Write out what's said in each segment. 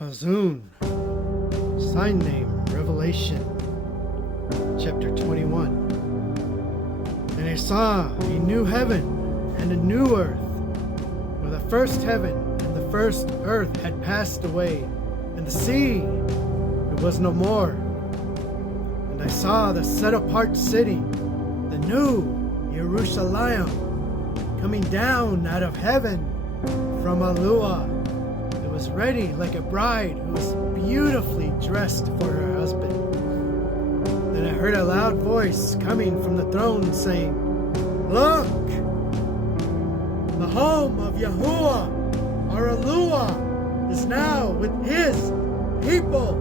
Hazun, sign name Revelation, chapter 21. And I saw a new heaven and a new earth, for the first heaven and the first earth had passed away, and the sea, it was no more. And I saw the set-apart city, the new Yahusha, coming down out of heaven from YAHUAH. It was ready like a bride who was beautifully dressed for her husband. Then I heard a loud voice coming from the throne saying, "Look! The home of Yahuwah, our YAHUAH, is now with his people.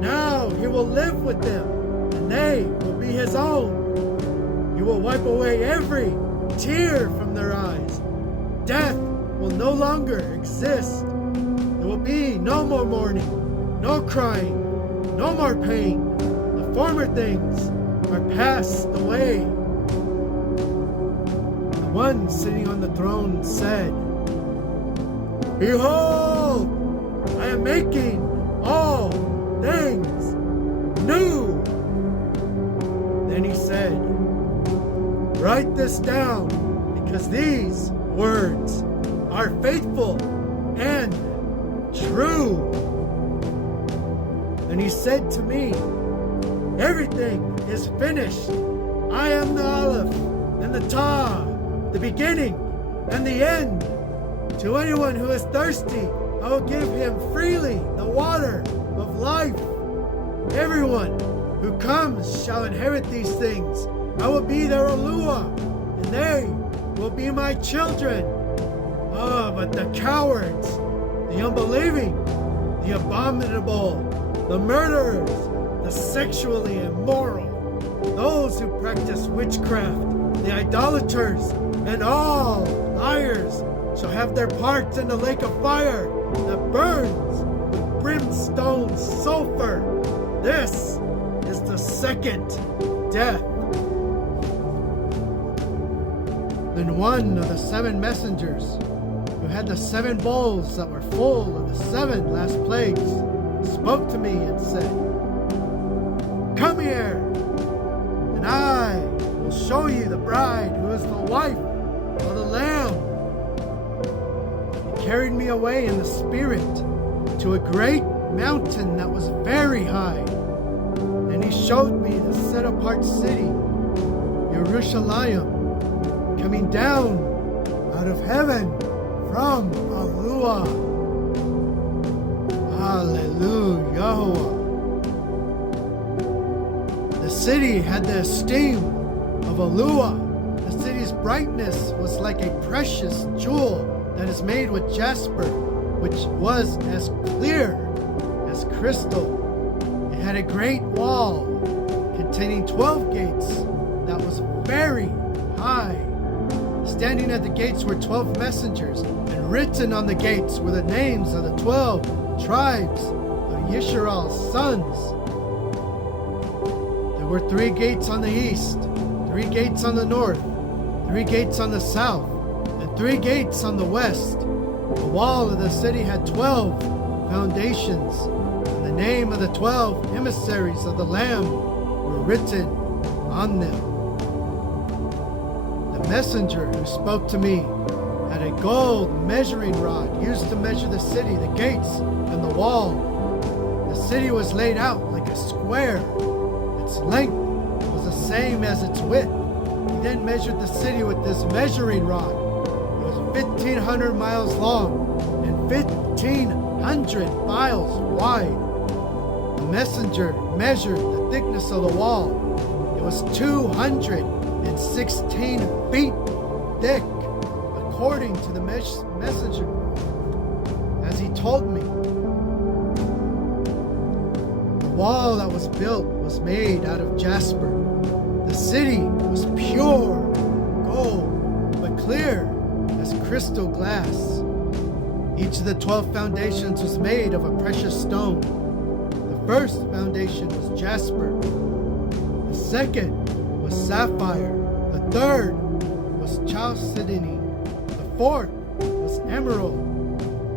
Now he will live with them, and they will be his own. He will wipe away every tear from their eyes. Death will no longer exist. There will be no more mourning, no crying, no more pain. The former things are passed away." The one sitting on the throne said, "Behold, I am making all things new." Then he said, "Write this down, because these words are faithful and true." And he said to me, "Everything is finished. I am the Aleph and the Tah, the beginning and the end. To anyone who is thirsty, I will give him freely the water of life. Everyone who comes shall inherit these things. I will be their YAHUAH, and they will be my children. But the cowards, the unbelieving, the abominable, the murderers, the sexually immoral, those who practice witchcraft, the idolaters, and all liars shall have their parts in the lake of fire that burns with brimstone sulfur. This is the second death." Then one of the seven messengers, who had the seven bowls that were full of the seven last plagues, spoke to me and said, "Come here, and I will show you the bride who is the wife of the Lamb." He carried me away in the spirit to a great mountain that was very high, and he showed me the set-apart city, Jerusalem, coming down out of heaven from YAHUAH. Hallelujah. The city had the esteem of YAHUAH. The city's brightness was like a precious jewel that is made with jasper, which was as clear as crystal. It had a great wall containing 12 gates that was very high. Standing at the gates were 12 messengers, and written on the gates were the names of the 12 tribes of Yisrael's sons. There were 3 gates on the east, 3 gates on the north, 3 gates on the south, and 3 gates on the west. The wall of the city had 12 foundations, and the name of the 12 emissaries of the Lamb were written on them. The messenger who spoke to me had a gold measuring rod used to measure the city, the gates, and the wall. The city was laid out like a square. Its length was the same as its width. He then measured the city with this measuring rod. It was 1,500 miles long and 1,500 miles wide. The messenger measured the thickness of the wall. It was 216 feet thick, according to the messenger, as he told me. The wall that was built was made out of jasper. The city was pure gold, but clear as crystal glass. Each of the 12 foundations was made of a precious stone. The first foundation was jasper. The second was sapphire. The third was chalcedony. The fourth was emerald.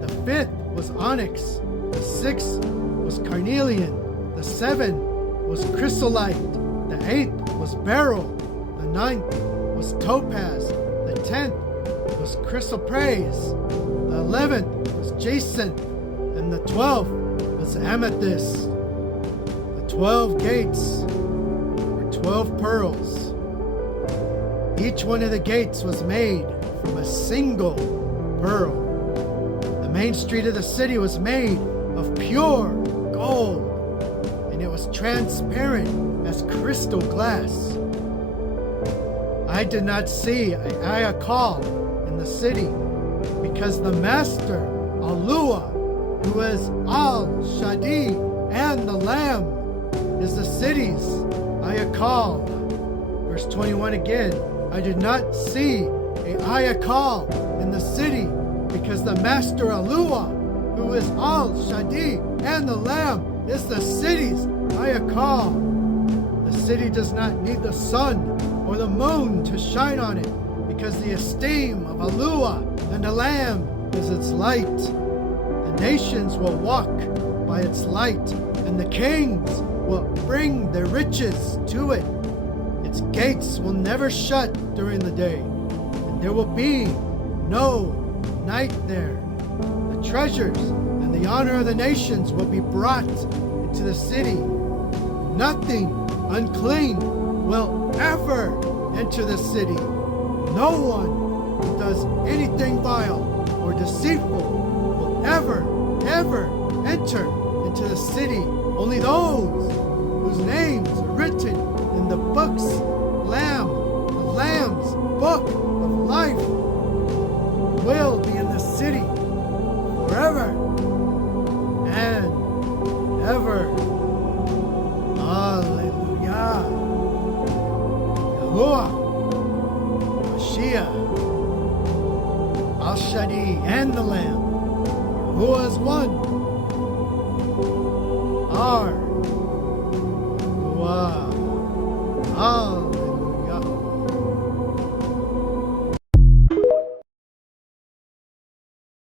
The fifth was onyx. The The 6 was carnelian. The 7 was chrysolite. The 8th was beryl. The 9th was topaz. The 10th was chrysoprase. The 11th was jacinth. And the 12th was amethyst. The 12 gates were 12 pearls. Each one of the gates was made from a single pearl. The main street of the city was made of pure gold, and it was transparent as crystal glass. I did not see a Ayakal in the city, because the master, Yahuwah, who is Al-Shadi and the Lamb, is the city's Ayakal. Verse 21 again. I did not see a Ayakal in the city, because the master Yahuwah, who is Al-Shadi and the Lamb, is the city's Ayakal. The city does not need the sun or the moon to shine on it, because the esteem of Yahuwah and the Lamb is its light. The nations will walk by its light, and the kings will bring their riches to it. Its gates will never shut during the day, and there will be no night there. The treasures and the honor of the nations will be brought into the city. Nothing unclean will ever enter the city. No one who does anything vile or deceitful will ever enter into the city. Only those whose names are written in the books, the Lamb's book of life, will be in the city forever and ever. Hallelujah. Yahuwah, Mashiach, Al-Shadi, and the Lamb, Yahuwah is one, are